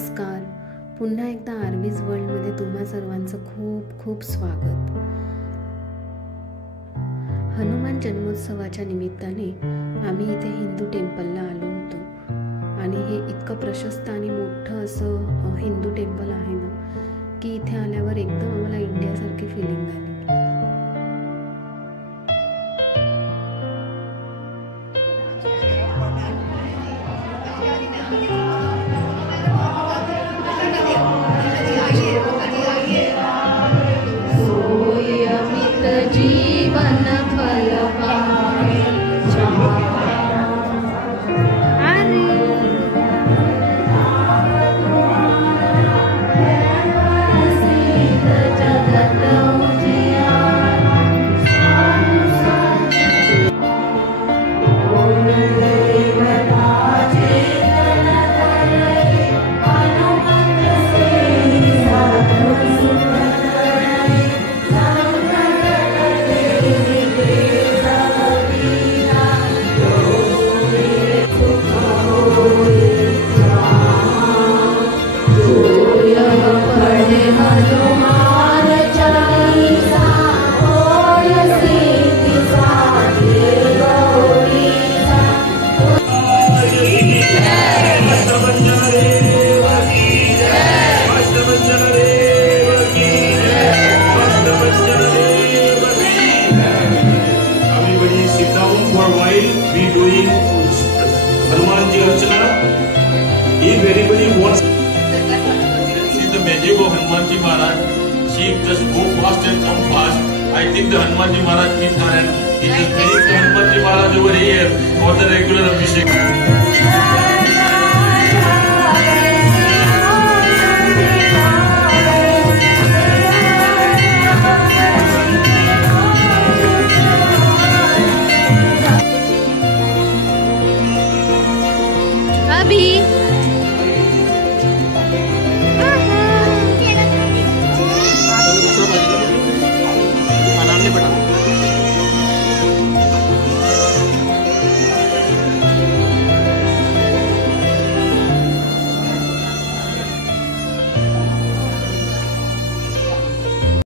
नमस्कार. पुन्हा एकदा आर्वीज वर्ल्डमध्ये तुम्हा सर्वांचं खूप खूप स्वागत. हनुमान जन्मोत्सवाच्या निमित्ताने आम्ही इथे हिंदू टेम्पलला आलो होतो आणि हे इतकं प्रशस्त आणि मोठं असं हिंदू टेम्पल आहे ना की इथे आल्यावर एकदम आम्हाला इंडियासारखी फिलिंग आली. जीवन फल If anybody wants to see the magic of Hanumanji Maharaj, she just go fast and come fast. I think the Hanumanji Maharaj means and he just makes the Hanumanji Maharaj over here for the regular Abhishek.